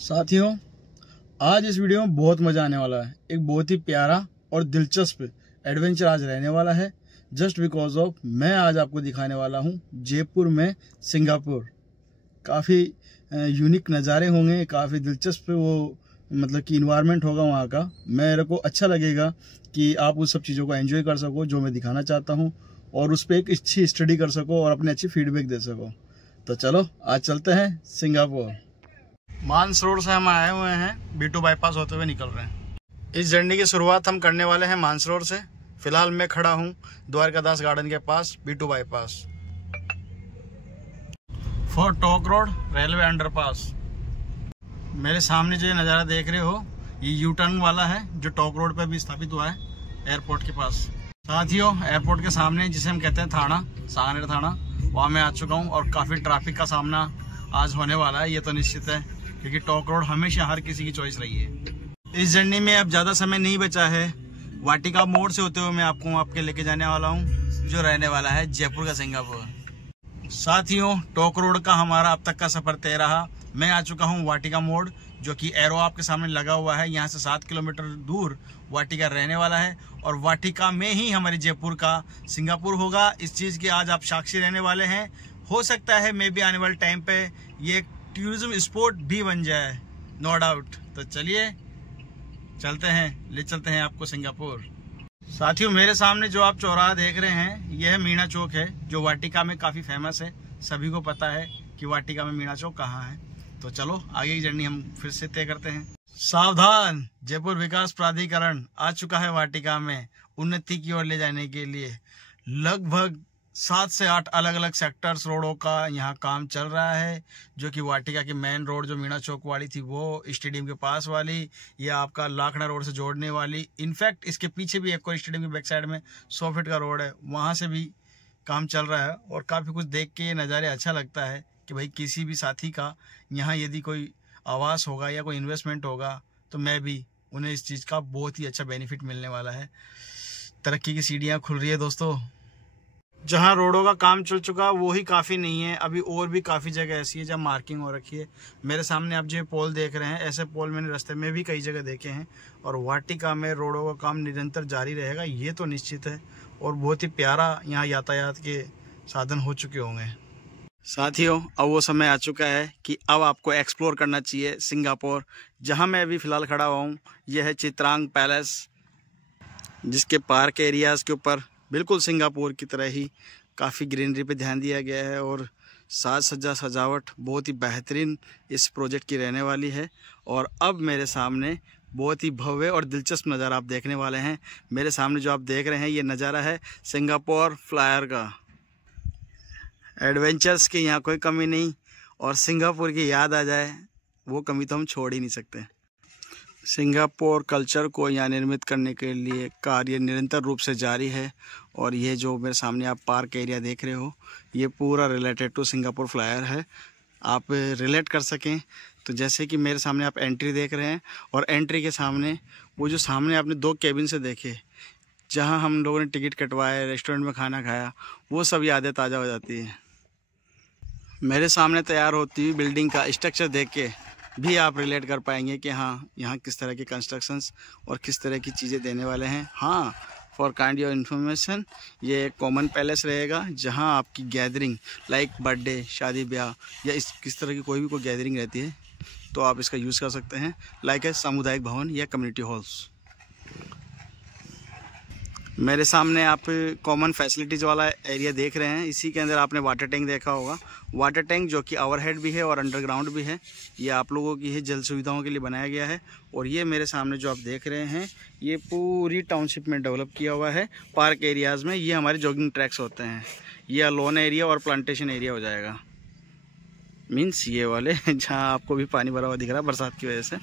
साथियों, आज इस वीडियो में बहुत मजा आने वाला है। एक बहुत ही प्यारा और दिलचस्प एडवेंचर आज रहने वाला है। जस्ट बिकॉज ऑफ मैं आज आपको दिखाने वाला हूँ जयपुर में सिंगापुर। काफ़ी यूनिक नज़ारे होंगे, काफ़ी दिलचस्प वो मतलब कि इन्वायरमेंट होगा वहाँ का। मेरे को अच्छा लगेगा कि आप उस सब चीज़ों को एंजॉय कर सको जो मैं दिखाना चाहता हूँ, और उस पर एक अच्छी स्टडी कर सको और अपने अच्छी फीडबैक दे सको। तो चलो आज चलते हैं सिंगापुर। मानस रोड से हम आए हुए हैं, B2 बाईपास होते हुए निकल रहे हैं। इस जर्नी की शुरुआत हम करने वाले हैं मानस रोड से। फिलहाल मैं खड़ा हूँ द्वारकादास गार्डन के पास, B2 bypass. For talk road railway underpass. मेरे सामने जो नज़ारा देख रहे हो ये यू टर्न वाला है जो टॉक रोड पे भी स्थापित हुआ है एयरपोर्ट के पास। साथियों, एयरपोर्ट के सामने जिसे हम कहते हैं थाना, सांगनेर थाना, वहाँ मैं आ चुका हूँ और काफ़ी ट्रैफिक का सामना आज होने वाला है, ये तो निश्चित है, क्योंकि टॉक रोड हमेशा हर किसी की चॉइस रही है। इस जर्नी में अब ज़्यादा समय नहीं बचा है। वाटिका मोड़ से होते हुए मैं आपके लेके जाने वाला हूँ जो रहने वाला है जयपुर का सिंगापुर। साथियों, टॉक रोड का हमारा अब तक का सफ़र तय रहा। मैं आ चुका हूँ वाटिका मोड़, जो कि एरो आपके सामने लगा हुआ है। यहाँ से 7 किलोमीटर दूर वाटिका रहने वाला है और वाटिका में ही हमारे जयपुर का सिंगापुर होगा। इस चीज़ के आज आप साक्षी रहने वाले हैं। हो सकता है मे भी आने वाले टाइम पे ये एक टूरिज्म स्पॉट भी बन जाए, नो डाउट। तो चलिए चलते हैं, ले चलते हैं आपको सिंगापुर। साथियों, मेरे सामने जो आप चौराहा देख रहे हैं यह मीना चौक है, जो वाटिका में काफ़ी फेमस है। सभी को पता है कि वाटिका में मीना चौक कहाँ है। तो चलो आगे की जर्नी हम फिर से तय करते हैं। सावधान, जयपुर विकास प्राधिकरण आ चुका है वाटिका में उन्नति की ओर ले जाने के लिए। लगभग 7 से 8 अलग अलग सेक्टर्स रोडों का यहाँ काम चल रहा है, जो कि वाटिका की मेन रोड जो मीना चौक वाली थी वो, स्टेडियम के पास वाली, या आपका लाखना रोड से जोड़ने वाली। इनफैक्ट इसके पीछे भी एक और स्टेडियम की बैक साइड में 100 फीट का रोड है, वहाँ से भी काम चल रहा है। और काफ़ी कुछ देख के ये नज़ारे अच्छा लगता है कि भाई किसी भी साथी का यहाँ यदि कोई आवास होगा या कोई इन्वेस्टमेंट होगा तो मैं भी उन्हें इस चीज़ का बहुत ही अच्छा बेनिफिट मिलने वाला है। तरक्की की सीढ़ियाँ खुल रही है दोस्तों। जहाँ रोडों का काम चल चुका वो ही काफ़ी नहीं है, अभी और भी काफ़ी जगह ऐसी है जहाँ मार्किंग हो रखी है। मेरे सामने आप जो पोल देख रहे हैं, ऐसे पोल मैंने रास्ते में भी कई जगह देखे हैं। और वाटिका में रोडों का काम निरंतर जारी रहेगा, ये तो निश्चित है। और बहुत ही प्यारा यहाँ यातायात के साधन हो चुके होंगे। साथियों, अब वो समय आ चुका है कि अब आपको एक्सप्लोर करना चाहिए सिंगापुर। जहाँ मैं अभी फ़िलहाल खड़ा हुआ हूँ यह है चित्रांग पैलेस, जिसके पार्क एरियाज़ के ऊपर बिल्कुल सिंगापुर की तरह ही काफ़ी ग्रीनरी पे ध्यान दिया गया है। और साज सज्जा सजावट बहुत ही बेहतरीन इस प्रोजेक्ट की रहने वाली है। और अब मेरे सामने बहुत ही भव्य और दिलचस्प नज़ारा आप देखने वाले हैं। मेरे सामने जो आप देख रहे हैं ये नज़ारा है सिंगापुर फ्लायर का। एडवेंचर्स की यहाँ कोई कमी नहीं, और सिंगापुर की याद आ जाए वो कमी तो हम छोड़ ही नहीं सकते। सिंगापुर कल्चर को यहाँ निर्मित करने के लिए कार्य निरंतर रूप से जारी है। और ये जो मेरे सामने आप पार्क एरिया देख रहे हो ये पूरा रिलेटेड टू सिंगापुर फ्लायर है। आप रिलेट कर सकें तो जैसे कि मेरे सामने आप एंट्री देख रहे हैं, और एंट्री के सामने वो जो सामने आपने 2 केबिन से देखे जहाँ हम लोगों ने टिकट कटवाए, रेस्टोरेंट में खाना खाया, वो सब यादें ताज़ा हो जाती हैं। मेरे सामने तैयार होती हुई बिल्डिंग का स्ट्रक्चर देख के भी आप रिलेट कर पाएंगे कि हाँ यहाँ किस तरह के कंस्ट्रक्शंस और किस तरह की चीज़ें देने वाले हैं। हाँ, फॉर काइंड योर इन्फॉर्मेशन, ये एक कॉमन पैलेस रहेगा जहाँ आपकी गैदरिंग लाइक बर्थडे, शादी ब्याह या किस तरह की कोई गैदरिंग रहती है तो आप इसका यूज़ कर सकते हैं, लाइक है सामुदायिक भवन या कम्युनिटी हॉल्स। मेरे सामने आप कॉमन फैसिलिटीज़ वाला एरिया देख रहे हैं। इसी के अंदर आपने वाटर टैंक देखा होगा। वाटर टैंक जो कि ओवरहेड भी है और अंडरग्राउंड भी है, ये आप लोगों की ही जल सुविधाओं के लिए बनाया गया है। और ये मेरे सामने जो आप देख रहे हैं ये पूरी टाउनशिप में डेवलप किया हुआ है। पार्क एरियाज़ में ये हमारे जॉगिंग ट्रैक्स होते हैं। ये लॉन एरिया और प्लांटेशन एरिया हो जाएगा, मीन्स ये वाले जहाँ आपको भी पानी भरा हुआ दिख रहा है बरसात की वजह से।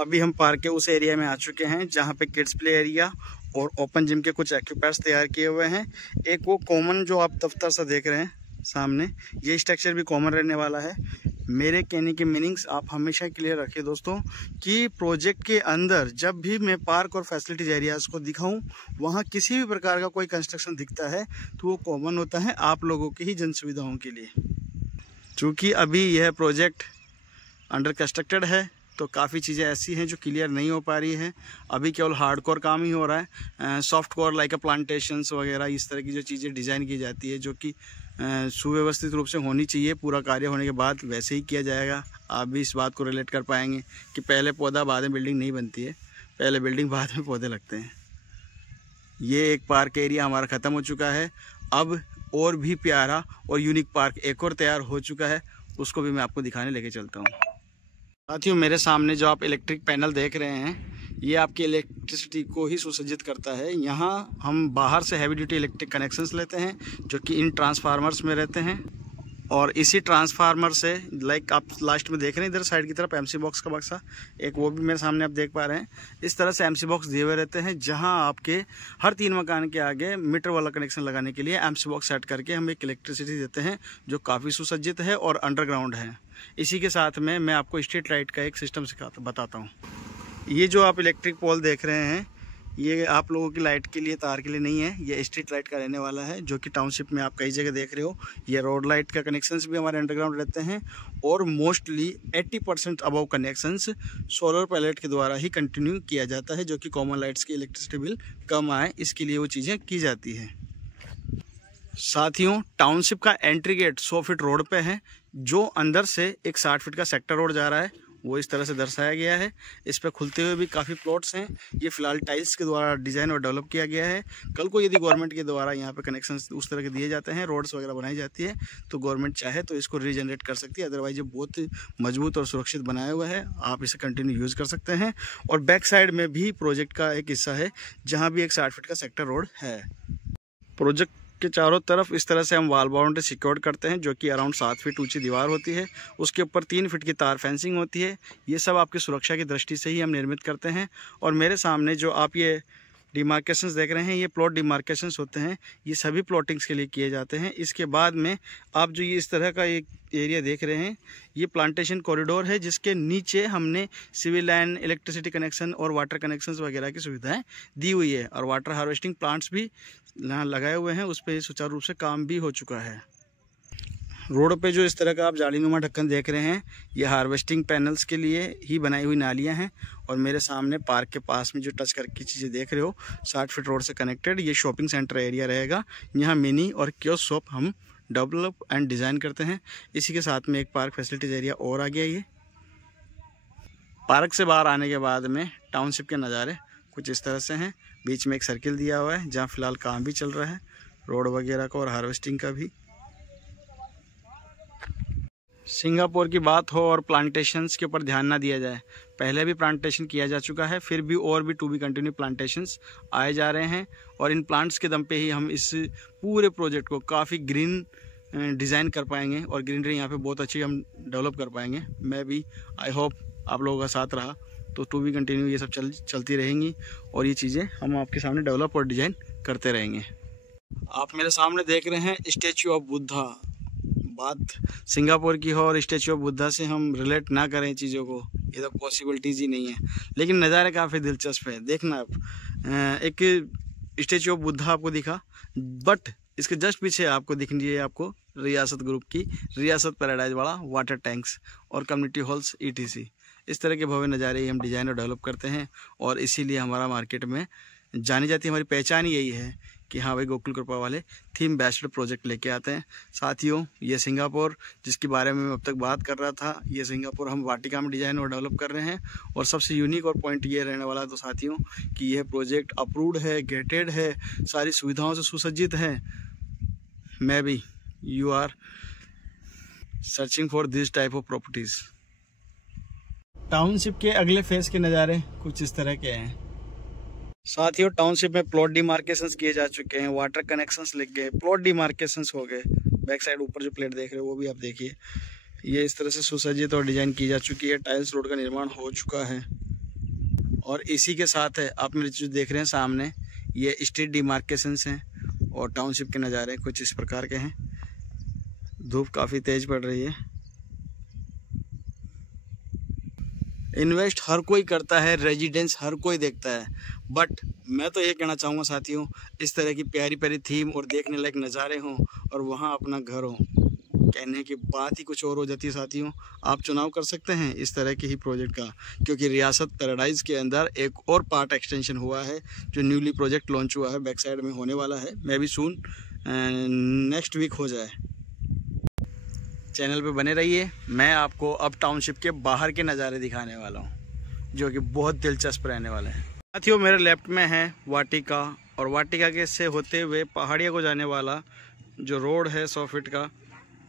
अभी हम पार्क के उस एरिया में आ चुके हैं जहाँ पे किड्स प्ले एरिया और ओपन जिम के कुछ एक्यूपायर्स तैयार किए हुए हैं। एक वो कॉमन जो आप दफ्तर सा देख रहे हैं सामने, ये स्ट्रक्चर भी कॉमन रहने वाला है। मेरे कहने की मीनिंग्स आप हमेशा क्लियर रखिए दोस्तों कि प्रोजेक्ट के अंदर जब भी मैं पार्क और फैसिलिटीज एरियाज़ को दिखाऊं, वहाँ किसी भी प्रकार का कोई कंस्ट्रक्शन दिखता है तो वो कॉमन होता है आप लोगों की ही जन सुविधाओं के लिए। चूँकि अभी यह प्रोजेक्ट अंडर कंस्ट्रक्टेड है, तो काफ़ी चीज़ें ऐसी हैं जो क्लियर नहीं हो पा रही है। अभी केवल हार्डकोर काम ही हो रहा है। सॉफ्ट कोर लाइक प्लांटेशंस वगैरह इस तरह की जो चीज़ें डिज़ाइन की जाती है, जो कि सुव्यवस्थित रूप से होनी चाहिए। पूरा कार्य होने के बाद वैसे ही किया जाएगा। आप भी इस बात को रिलेट कर पाएंगे कि पहले पौधा बाद में बिल्डिंग नहीं बनती है, पहले बिल्डिंग बाद में पौधे लगते हैं। ये एक पार्क एरिया हमारा ख़त्म हो चुका है। अब और भी प्यारा और यूनिक पार्क एक और तैयार हो चुका है, उसको भी मैं आपको दिखाने लेके चलता हूँ। साथियों, मेरे सामने जो आप इलेक्ट्रिक पैनल देख रहे हैं, ये आपकी इलेक्ट्रिसिटी को ही सुसज्जित करता है। यहाँ हम बाहर से हैवी ड्यूटी इलेक्ट्रिक कनेक्शंस लेते हैं जो कि इन ट्रांसफार्मर्स में रहते हैं, और इसी ट्रांसफार्मर से लाइक आप लास्ट में देख रहे हैं इधर साइड की तरफ एमसी बॉक्स का बक्सा, एक वो भी मेरे सामने आप देख पा रहे हैं। इस तरह से एमसी बॉक्स दिए हुए रहते हैं, जहां आपके हर 3 मकान के आगे मीटर वाला कनेक्शन लगाने के लिए एमसी बॉक्स सेट करके हम एक इलेक्ट्रिसिटी देते हैं जो काफ़ी सुसज्जित है और अंडरग्राउंड है। इसी के साथ में मैं आपको स्ट्रीट लाइट का एक सिस्टम बताता हूँ। ये जो आप इलेक्ट्रिक पोल देख रहे हैं, ये आप लोगों की लाइट के लिए, तार के लिए नहीं है, ये स्ट्रीट लाइट का रहने वाला है, जो कि टाउनशिप में आप कई जगह देख रहे हो। ये रोड लाइट का कनेक्शंस भी हमारे अंडरग्राउंड रहते हैं, और mostly 80% above connections solar pallet के द्वारा ही कंटिन्यू किया जाता है, जो कि कॉमन लाइट्स की इलेक्ट्रिसिटी बिल कम आए, इसके लिए वो चीज़ें की जाती हैं। साथियों, टाउनशिप का एंट्री गेट 100 फीट रोड पे है, जो अंदर से एक 60 फीट का सेक्टर रोड जा रहा है, वो इस तरह से दर्शाया गया है। इस पर खुलते हुए भी काफ़ी प्लॉट्स हैं। ये फिलहाल टाइल्स के द्वारा डिज़ाइन और डेवलप किया गया है। कल को यदि गवर्नमेंट के द्वारा यहाँ पे कनेक्शन उस तरह के दिए जाते हैं, रोड्स वगैरह बनाई जाती है, तो गवर्नमेंट चाहे तो इसको रीजनरेट कर सकती है। अदरवाइज ये बहुत मजबूत और सुरक्षित बनाया हुआ है, आप इसे कंटिन्यू यूज़ कर सकते हैं। और बैक साइड में भी प्रोजेक्ट का एक हिस्सा है, जहाँ भी एक 60 फीट का सेक्टर रोड है। प्रोजेक्ट के चारों तरफ इस तरह से हम वॉल बाउंड्री सिक्योर करते हैं, जो कि अराउंड 7 फीट ऊंची दीवार होती है। उसके ऊपर 3 फीट की तार फेंसिंग होती है। ये सब आपकी सुरक्षा की दृष्टि से ही हम निर्मित करते हैं। और मेरे सामने जो आप ये डिमार्केशंस देख रहे हैं, ये प्लॉट डिमार्केशंस होते हैं। ये सभी प्लॉटिंग्स के लिए किए जाते हैं। इसके बाद में आप जो ये इस तरह का एक एरिया देख रहे हैं, ये प्लांटेशन कॉरिडोर है, जिसके नीचे हमने सिविल लाइन, इलेक्ट्रिसिटी कनेक्शन और वाटर कनेक्शंस वगैरह की सुविधाएं दी हुई है। और वाटर हार्वेस्टिंग प्लांट्स भी यहाँ लगाए हुए हैं, उस पर सुचारू रूप से काम भी हो चुका है। रोड पे जो इस तरह का आप जालीनुमा ढक्कन देख रहे हैं, ये हार्वेस्टिंग पैनल्स के लिए ही बनाई हुई नालियां हैं। और मेरे सामने पार्क के पास में जो टच करके चीज़ें देख रहे हो, 60 फीट रोड से कनेक्टेड ये शॉपिंग सेंटर एरिया रहेगा। यहाँ मिनी और कियोस्क शॉप हम डेवलप एंड डिज़ाइन करते हैं। इसी के साथ में एक पार्क फैसिलिटीज एरिया और आ गया। ये पार्क से बाहर आने के बाद में टाउनशिप के नज़ारे कुछ इस तरह से हैं। बीच में एक सर्किल दिया हुआ है, जहाँ फिलहाल काम भी चल रहा है, रोड वगैरह का और हार्वेस्टिंग का भी। सिंगापुर की बात हो और प्लांटेशंस के ऊपर ध्यान ना दिया जाए, पहले भी प्लांटेशन किया जा चुका है, फिर भी और भी टू बी कंटिन्यू प्लांटेशंस आए जा रहे हैं। और इन प्लांट्स के दम पे ही हम इस पूरे प्रोजेक्ट को काफ़ी ग्रीन डिज़ाइन कर पाएंगे, और ग्रीनरी यहाँ पे बहुत अच्छी हम डेवलप कर पाएंगे। मैं भी आई होप आप लोगों का साथ रहा तो टू बी कंटिन्यू ये सब चलती रहेंगी, और ये चीज़ें हम आपके सामने डेवलप और डिज़ाइन करते रहेंगे। आप मेरे सामने देख रहे हैं स्टैचू ऑफ बुद्धा। बात सिंगापुर की हो और स्टैचू ऑफ बुद्धा से हम रिलेट ना करें चीज़ों को, ये तो पॉसिबिलिटीज ही नहीं है। लेकिन नज़ारे काफ़ी दिलचस्प है। देखना आप, एक स्टैचू ऑफ बुद्धा आपको दिखा, बट इसके जस्ट पीछे आपको दिखनी है आपको रियासत ग्रुप की रियासत पैराडाइज वाला वाटर टैंक्स और कम्युनिटी हॉल्स ETC। इस तरह के भव्य नज़ारे ही हम डिज़ाइन और डेवलप करते हैं, और इसीलिए हमारा मार्केट में जानी जाती है, हमारी पहचान यही है कि हाँ भाई, गोकुल कृपा वाले थीम बेस्ड प्रोजेक्ट लेके आते हैं। साथियों, ये सिंगापुर जिसके बारे में मैं अब तक बात कर रहा था, ये सिंगापुर हम वाटिका में डिज़ाइन और डेवलप कर रहे हैं। और सबसे यूनिक और पॉइंट ये रहने वाला है तो साथियों कि यह प्रोजेक्ट अप्रूव्ड है, गेटेड है, सारी सुविधाओं से सुसज्जित है। मैं भी you are searching for this type of properties. Township के अगले फेज के नज़ारे कुछ इस तरह के हैं। साथियों, टाउनशिप में प्लॉट डिमार्केशंस किए जा चुके हैं, वाटर कनेक्शंस लग गए, प्लॉट डिमार्केशंस हो गए। बैक साइड ऊपर जो प्लेट देख रहे हो वो भी आप देखिए, ये इस तरह से सुसज्जित और डिज़ाइन की जा चुकी है। टाइल्स रोड का निर्माण हो चुका है। और इसी के साथ है आप मेरे जो देख रहे हैं सामने, ये स्ट्रीट डिमार्केशंस हैं। और टाउनशिप के नज़ारे कुछ इस प्रकार के हैं। धूप काफ़ी तेज़ पड़ रही है। इन्वेस्ट हर कोई करता है, रेजिडेंस हर कोई देखता है, बट मैं तो ये कहना चाहूँगा साथियों, इस तरह की प्यारी प्यारी थीम और देखने लायक नज़ारे हों और वहाँ अपना घर हो, कहने की बात ही कुछ और हो जाती है साथियों। आप चुनाव कर सकते हैं इस तरह के ही प्रोजेक्ट का, क्योंकि रियासत पैराडाइज के अंदर एक और पार्ट एक्सटेंशन हुआ है जो न्यूली प्रोजेक्ट लॉन्च हुआ है, बैक साइड में होने वाला है। मैं भी सून नेक्स्ट वीक हो जाए। चैनल पे बने रहिए। मैं आपको अब टाउनशिप के बाहर के नज़ारे दिखाने वाला हूँ जो कि बहुत दिलचस्प रहने वाले हैं। साथियों मेरे लेफ्ट में है वाटिका, और वाटिका के से होते हुए पहाड़िया को जाने वाला जो रोड है 100 फीट का,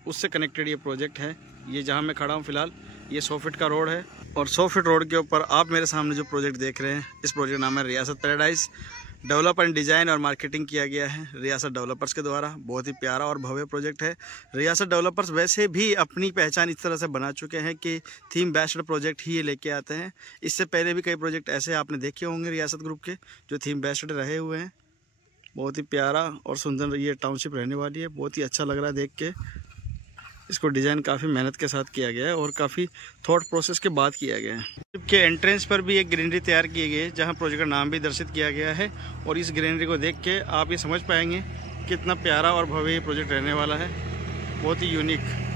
उससे कनेक्टेड ये प्रोजेक्ट है। ये जहाँ मैं खड़ा हूँ फिलहाल, ये 100 फीट का रोड है, और 100 फीट रोड के ऊपर आप मेरे सामने जो प्रोजेक्ट देख रहे हैं, इस प्रोजेक्ट नाम है रियासत पैराडाइज। डेवलप एंड डिज़ाइन और मार्केटिंग किया गया है रियासत डेवलपर्स के द्वारा। बहुत ही प्यारा और भव्य प्रोजेक्ट है। रियासत डेवलपर्स वैसे भी अपनी पहचान इस तरह से बना चुके हैं कि थीम बेस्ड प्रोजेक्ट ही ये लेके आते हैं। इससे पहले भी कई प्रोजेक्ट ऐसे आपने देखे होंगे रियासत ग्रुप के जो थीम बेस्ड रहे हुए हैं। बहुत ही प्यारा और सुंदर ये टाउनशिप रहने वाली है। बहुत ही अच्छा लग रहा है देख के। इसको डिज़ाइन काफ़ी मेहनत के साथ किया गया है और काफ़ी थॉट प्रोसेस के बाद किया गया है। के एंट्रेंस पर भी एक ग्रीनरी तैयार की गई है जहां प्रोजेक्ट का नाम भी दर्शित किया गया है, और इस ग्रीनरी को देख के आप ये समझ पाएंगे कितना प्यारा और भव्य ये प्रोजेक्ट रहने वाला है। बहुत ही यूनिक।